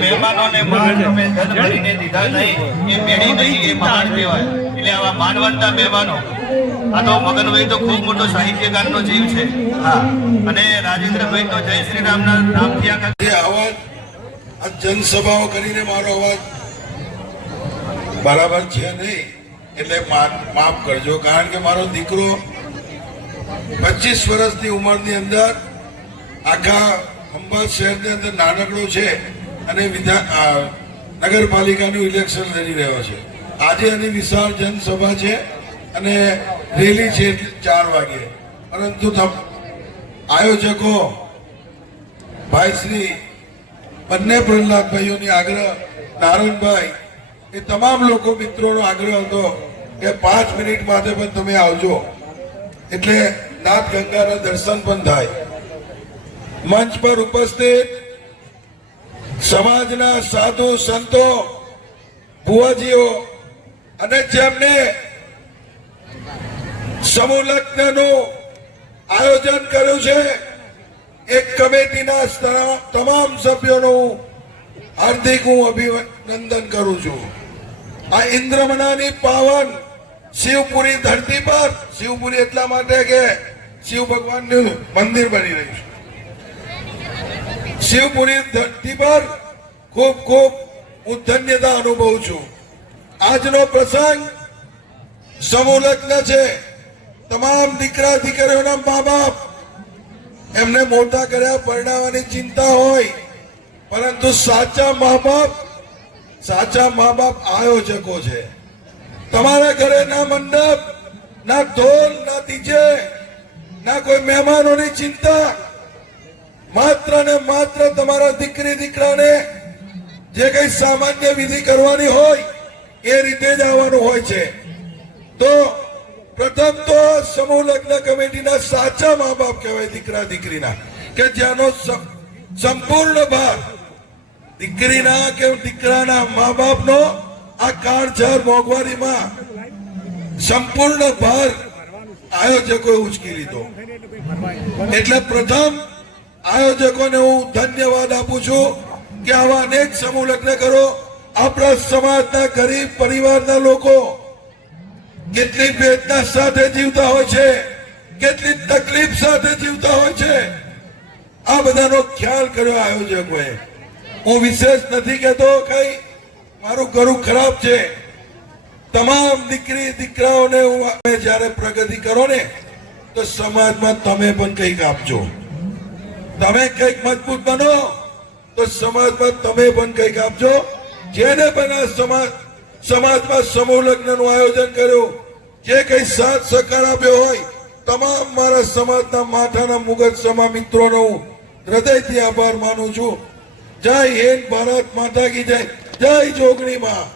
મહેમાનોને માન તમે ધન ભરીને દીધા નહીં એ પેઢી નહીં એ મહાન કહેવાય. એટલે આવા માનવંતા મહેમાનો આ તો મગનભાઈ તો ખૂબ મોટો સાહિત્યકારનો જીવ છે. હા, અને રાજેન્દ્રભાઈ તો જય શ્રી રામના નામથી અવાજ આ જનસભાઓ કરીને મારો અવાજ બરાબર છે નહીં એટલે માફ કરજો, કારણ કે મારો દીકરો 25 વર્ષની ઉંમરની અંદર આખા ખંભાત શહેરની અંદર નાનકડો છે અને નગરપાલિકાનું ઇલેક્શન લડી રહ્યો છે. આજે એની વિશાળ જનસભા છે અને રેલી છે 4 વાગે. પરંતુ આયોજકો ભાઈશ્રી બંને પ્રહલાદભાઈઓની આગ્રહ, નારાયણભાઈ એ તમામ લોકો મિત્રોનો આગ્રહ હતો કે 5 મિનિટ માટે પણ તમે આવજો એટલે નાથ ગંગાના દર્શન પણ થાય. મંચ પર ઉપસ્થિત સમાજના સાધુ સંતો, ભુવાજીઓ અને જેમને સમૂહ લગ્નનું આયોજન કર્યું છે એક કમિટીના તમામ સભ્યોનું હાર્દિક હું અભિનંદન કરું છું. આ ઇન્દ્રમણાની પાવન શિવપુરી ધરતી પર, શિવપુરી એટલા માટે કે શિવ ભગવાનનું મંદિર બની રહ્યું છે, શિવપુરી ધરતી પર ખૂબ ખૂબ હું ધન્યતા અનુભવું છું. આજનો પ્રસંગ સમૂહ લગ્ન છે. તમામ દીકરા દીકરીઓના મા બાપ એમને મોટા કર્યા, પરણાવવાની ચિંતા હોય, પરંતુ સાચા મા બાપ આયોજકો છે. તમારા ઘરે ના મંડપ, ના ઢોલ, ના ડીજે, ના કોઈ મહેમાનોની ચિંતા, માત્ર ને માત્ર તમારા દીકરી દીકરાને જે કઈ સામાન્ય વિધિ કરવાની હોય એ રીતે જ આવવાનું હોય છે. તો પ્રથમ તો સમૂહ લગ્ન કમિટીના સાચા મા બાપ કહેવાય દીકરા દીકરીના, કે જેનો સંપૂર્ણ ભાર દીકરીના કે દીકરાના મા બાપનો આ કાળઝાળ મોંઘવારીમાં સંપૂર્ણ ભાર આયોજકોએ ઉચકી લીધો. એટલે પ્રથમ આયોજકોને હું ધન્યવાદ આપું છું કે આવા અનેક સમૂહ લગ્ન કરો. આપણા સમાજના ગરીબ પરિવારના લોકો કેટલી વેદના સાથે જીવતા હોય છે, કેટલી તકલીફ સાથે જીવતા હોય છે, આ બધાનો ખ્યાલ કર્યો આયોજકોએ. હું વિશેષ નથી કહેતો કઈ મારું ઘરું ખરાબ છે. તમામ દીકરી દીકરાઓને હું જયારે પ્રગતિ કરો ને તો સમાજમાં તમે પણ કંઈક આપજો. તમે કંઈક મજબૂત બનો તો સમાજમાં તમે પણ કંઈક આપજો. જેને પણ આ સમાજમાં સમૂહ લગ્નનું આયોજન કર્યું, જે કઈ સાથ સહકાર આપ્યો હોય, તમામ મારા સમાજના માથાના મુગટ સમા મિત્રોનો હું હૃદયથી આભાર માનું છું. જય હિન્દ, ભારત માતા કી જય, જય જોગણી માં.